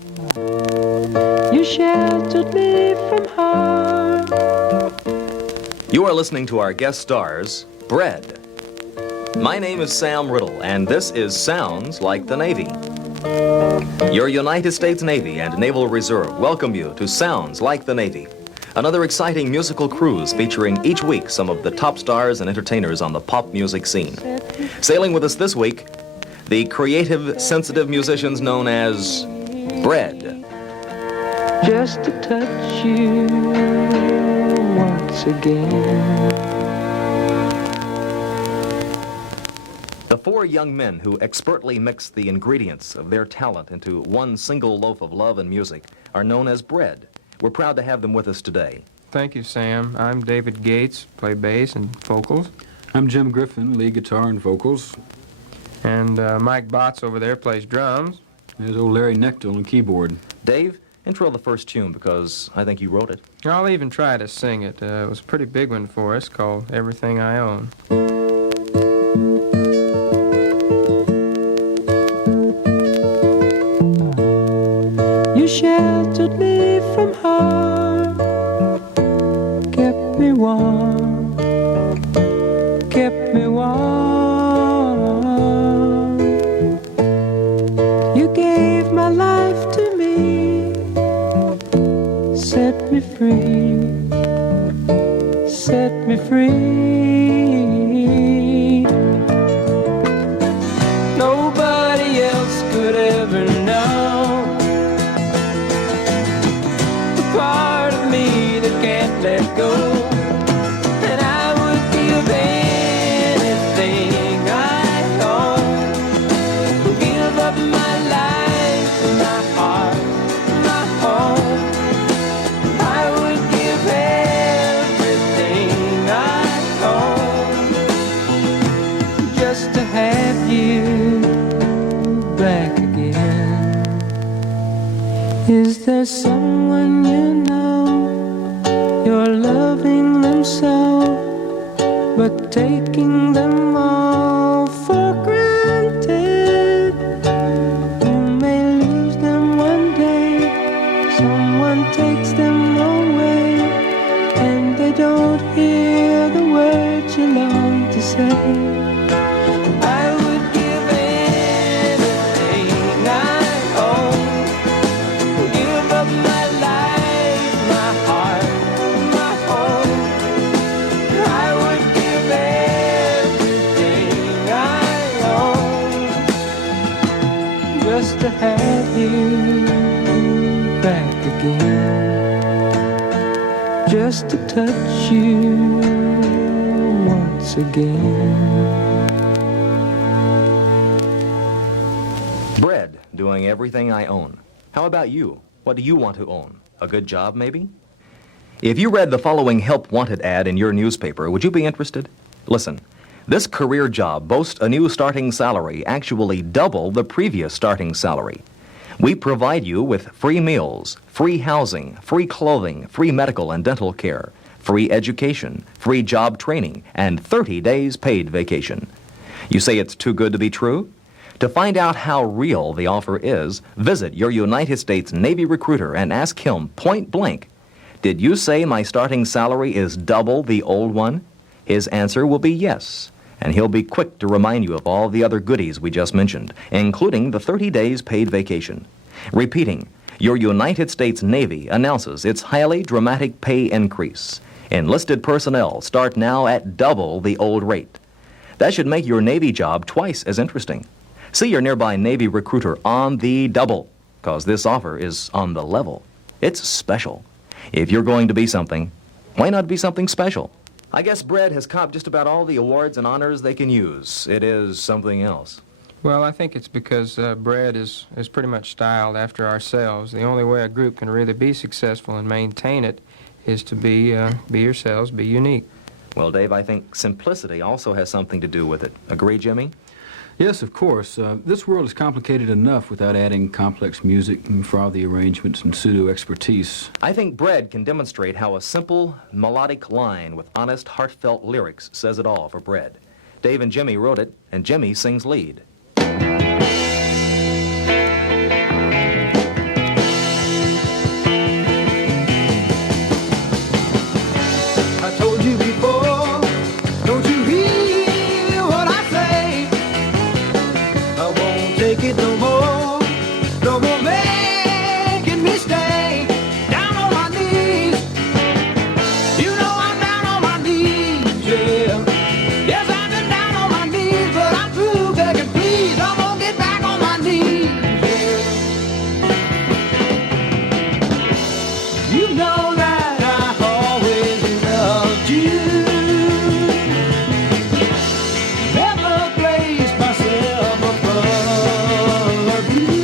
You sheltered me from harm. You are listening to our guest stars, Bread. My name is Sam Riddle, and this is Sounds Like the Navy. Your United States Navy and Naval Reserve welcome you to Sounds Like the Navy, another exciting musical cruise featuring each week some of the top stars and entertainers on the pop music scene. Sailing with us this week, the creative, sensitive musicians known as Bread. Just to touch you once again. The four young men who expertly mix the ingredients of their talent into one single loaf of love and music are known as Bread. We're proud to have them with us today. Thank you, Sam. I'm David Gates, play bass and vocals. I'm Jim Griffin, lead guitar and vocals. And Mike Botts over there plays drums. There's old Larry Nechtel on keyboard. Dave, intro the first tune because I think you wrote it. I'll even try to sing it. It was a pretty big one for us, called Everything I Own. You sheltered me from harm, kept me warm, kept me warm. You gave my life to me, set me free, set me free. Nobody else could ever know the part of me that can't let go. And I would give anything I own, give up my life, my heart, my home. I would give everything I own just to have you back again. Is there someone you know you're loving them so, but taking them all for granted? You may lose them one day, someone takes them away, and they don't hear the words you long to say. I would give anything I own, give up my life, my heart, my home. I would give everything I own just to have you back again, just to touch you once again. Bread, doing everything I own. How about you? What do you want to own? A good job, maybe? If you read the following help wanted ad in your newspaper, would you be interested? Listen, this career job boasts a new starting salary, actually double the previous starting salary. We provide you with free meals, free housing, free clothing, free medical and dental care, free education, free job training, and 30 days paid vacation. You say it's too good to be true? To find out how real the offer is, visit your United States Navy recruiter and ask him point blank, did you say my starting salary is double the old one? His answer will be yes, and he'll be quick to remind you of all the other goodies we just mentioned, including the 30 days paid vacation. Repeating, your United States Navy announces its highly dramatic pay increase. Enlisted personnel start now at double the old rate. That should make your Navy job twice as interesting. See your nearby Navy recruiter on the double, because this offer is on the level. It's special. If you're going to be something, why not be something special? I guess Bread has copped just about all the awards and honors they can use. It is something else. Well, I think it's because Bread is pretty much styled after ourselves. The only way a group can really be successful and maintain it is to be yourselves, be unique. Well, Dave, I think simplicity also has something to do with it. Agree, Jimmy? Yes, of course. This world is complicated enough without adding complex music and frothy arrangements and pseudo-expertise. I think Bread can demonstrate how a simple, melodic line with honest, heartfelt lyrics says it all for Bread. Dave and Jimmy wrote it, and Jimmy sings lead. go. No more making me stay down on my knees. You know I'm down on my knees, yeah. Yes, I've been down on my knees, but I'm through begging, please. I'm gonna get back on my knees, yeah. You know that I always loved you. Never placed myself above you.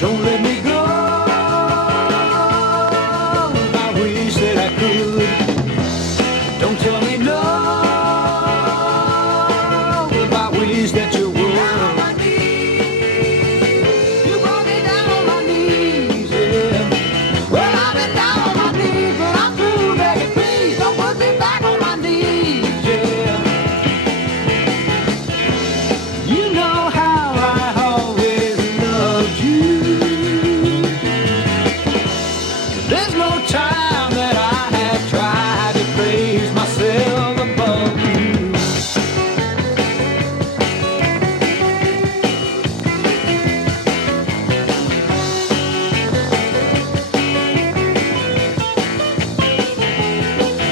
Don't let me go. I wish that I could. Don't tell me no. If I wish that you would. Down on my knees. You brought me down on my knees, yeah. Well, I've been down on my knees, but I'm through begging, please. Don't put me back on my knees, yeah. You know how I always loved you. There's no time that I have tried to praise myself above you.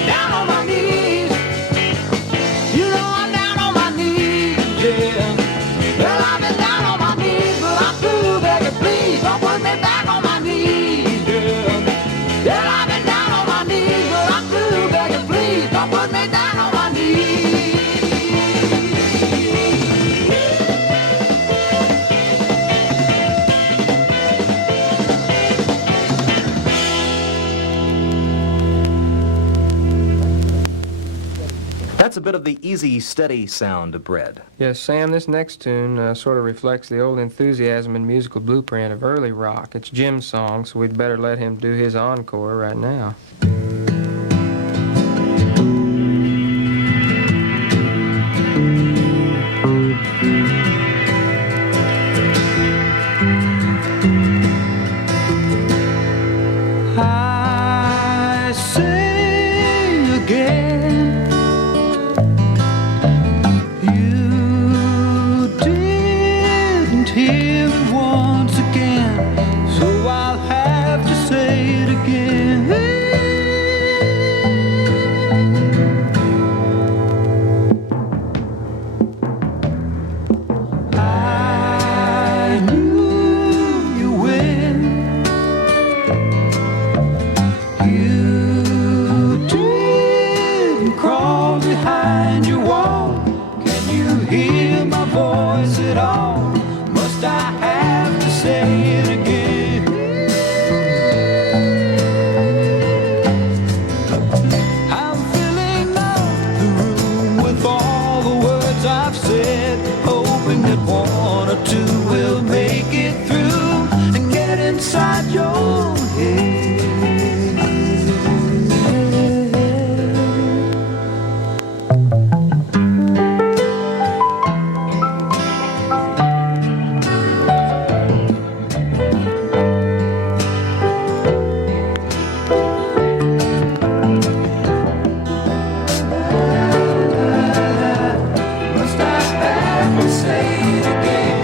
Down on my knees. You know I'm down on my knees, yeah. Well, I've been down on my knees, but I'm through begging, please. Don't put me back on my knees, yeah. Yeah, I've been down on my knees, but I'm through begging, please. Don't put me down on my knees. That's a bit of the easy, steady sound of Bread. Yes, Sam, this next tune sort of reflects the old enthusiasm and musical blueprint of early rock. It's Jim's song, so we'd better let him do his encore right now. I say again, you didn't hear me once again, so I'll have to say it again. I knew you when you didn't crawl behind your wall. Can you hear my voice at all? Must I have to say it again? I'm filling up the room with all the words I've said, hoping that one or two will make it through and get inside your head. Must I have to say it again?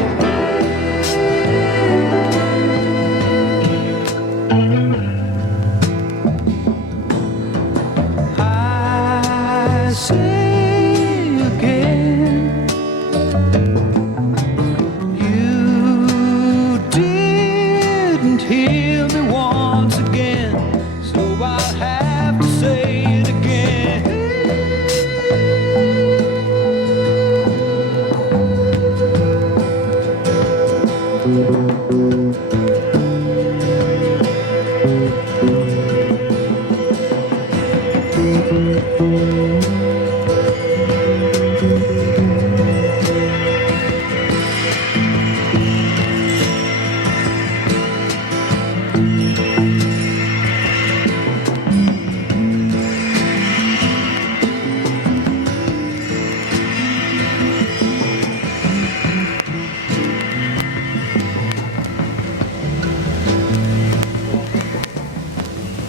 I say again, you didn't hear me once again, so I'll have to say it again.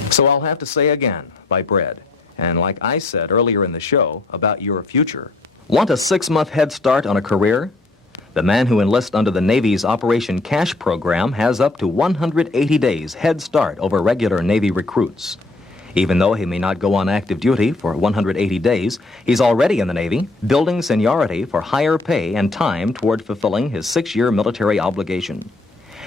So I'll have to say again, by Bread. And like I said earlier in the show about your future, want a 6-month head start on a career? The man who enlists under the Navy's Operation Cash program has up to 180 days head start over regular Navy recruits. Even though he may not go on active duty for 180 days, he's already in the Navy, building seniority for higher pay and time toward fulfilling his 6-year military obligation.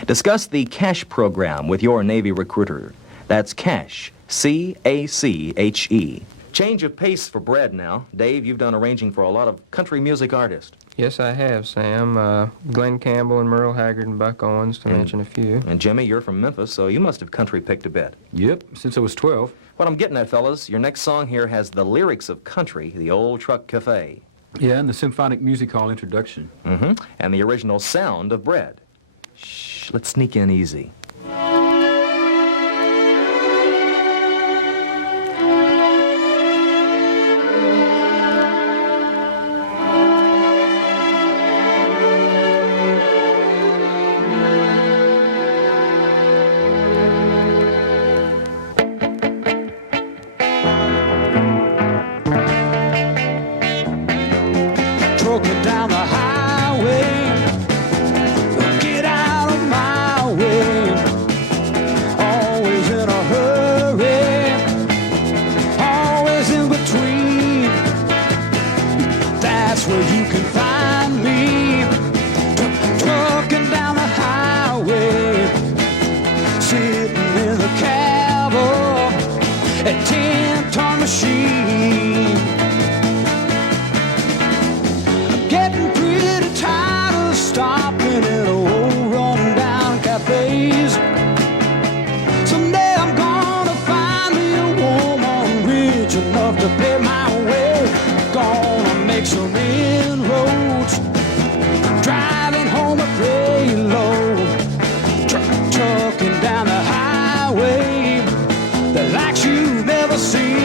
Discuss the Cash program with your Navy recruiter. That's Cash, C-A-C-H-E. Change of pace for Bread now. Dave, you've done arranging for a lot of country music artists. Yes, I have, Sam. Glenn Campbell and Merle Haggard and Buck Owens, to mention a few. And Jimmy, you're from Memphis, so you must have country picked a bit. Yep, since I was 12. What I'm getting at, fellas, your next song here has the lyrics of country, the old truck cafe. Yeah, and the symphonic music hall introduction. And the original sound of Bread. Shh, let's sneak in easy. Trucking down the highway, get out of my way. Always in a hurry, always in between. That's where you can find me. Trucking down the highway, sitting in the cab of a 10-ton machine. Getting pretty tired of stopping in old run-down cafes. Someday I'm gonna find me a woman rich enough to pay my way. Gonna make some inroads, driving home a payload. Trucking down the highway, the likes you've never seen.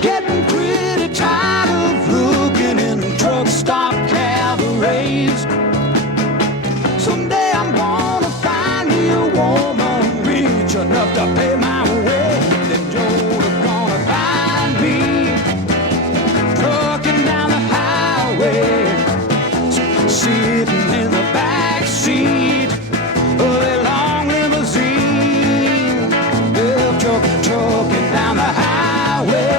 Getting pretty tired of looking in truck stop cabarets. Someday I'm gonna find me a woman rich enough to pay my way. Then Joe's gonna find me trucking down the highway, sitting in the back seat of a long limousine. Well, trucking down the highway.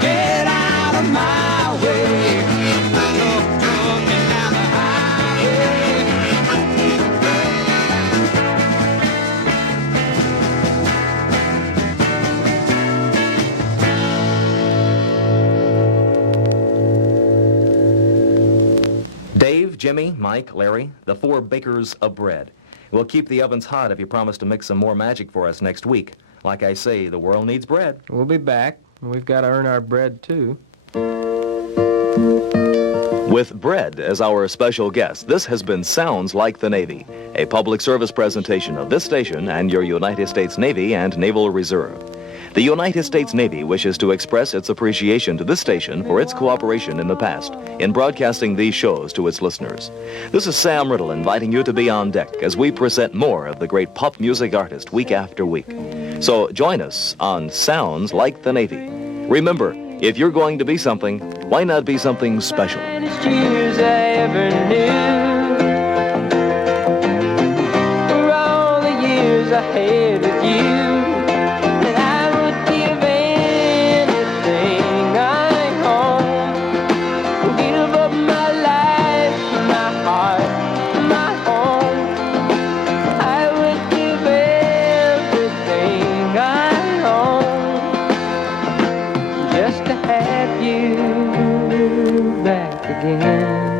Get out of my way. Trucking down the highway. Dave, Jimmy, Mike, Larry, the 4 bakers of bread. We'll keep the ovens hot if you promise to mix some more magic for us next week. Like I say, the world needs bread. We'll be back. We've got to earn our bread, too. With Bread as our special guest, this has been Sounds Like the Navy, a public service presentation of this station and your United States Navy and Naval Reserve. The United States Navy wishes to express its appreciation to this station for its cooperation in the past in broadcasting these shows to its listeners. This is Sam Riddle inviting you to be on deck as we present more of the great pop music artist week after week. So join us on Sounds Like the Navy. Remember, if you're going to be something, why not be something special? Finest years I ever knew. For all the years I had with you, and I would give anything I own. Give up my life, my heart, my home. I would give everything I own just to have you back again.